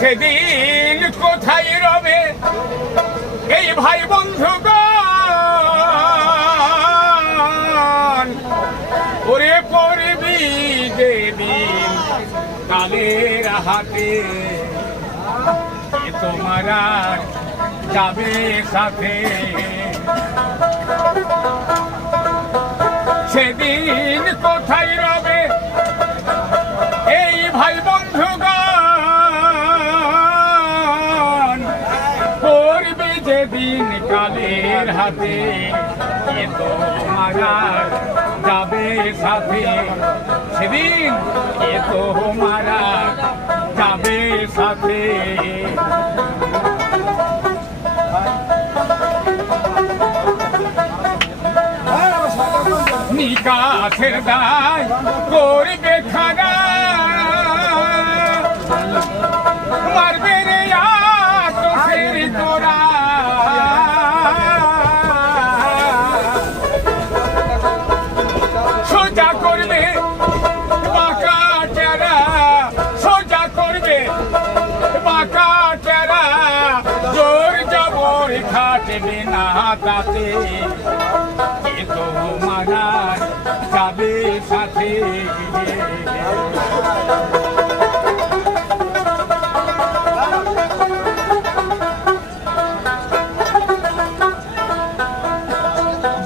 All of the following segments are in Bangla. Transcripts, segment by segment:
সেদিন কোথায় রবে? এই ভাই বন্ধুগণ ওরে পড়বি যেদিন কালের হাতে। তোমার যাবে সাথে। যেদিন কালের হাতে মারা যাবে সাথে। সেদিন এ তো মারা যাবে সাথে। নিকাশের দায় করবে খানা মারবে তাতে তো মারা যাবে সাথে।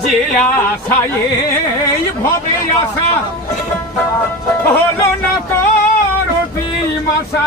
যে আশায় ভবে আশা হলো না তোর মাসা।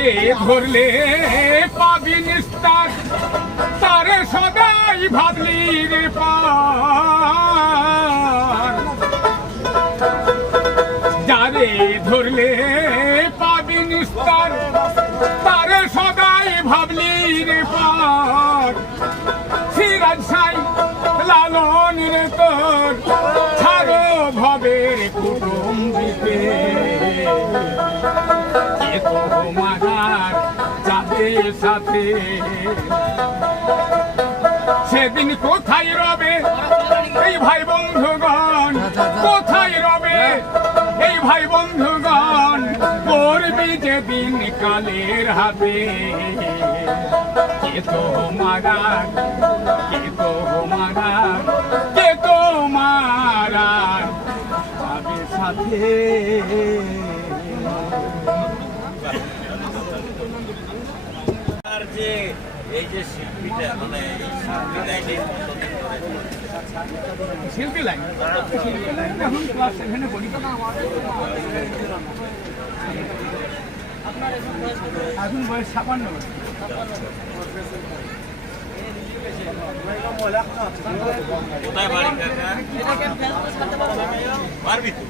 যারে ধরলে পাবি নিস্তার। তারে সদাই ভাবলি রে পার। যারে ধরলে পাবি নিস্তার, তারে সদাই ভাবলি রে পার। সিরাজ সাই লালন রে তোর, ছাড়ো ভবের কুটুম্বিতে সেদিন কোথায় রবে? এই ভাই বন্ধুগণ, কোথায় রবে? এই ভাই বন্ধুগণ, করবি যেদিন কালের হাতে। কে তো মারার, কে তো মারার, কে তো যাবে সাথে আর যে এই যে শিল্পীটা মানে এই শিল্পী লাইনে শিল্পী লাইন শিল্পী লাইন। এখন ক্লাস সেভেনে পড়ি। এখন বয়স ছাপান্ন। কোথায় বাড়ি কাকা? পারবি? তো।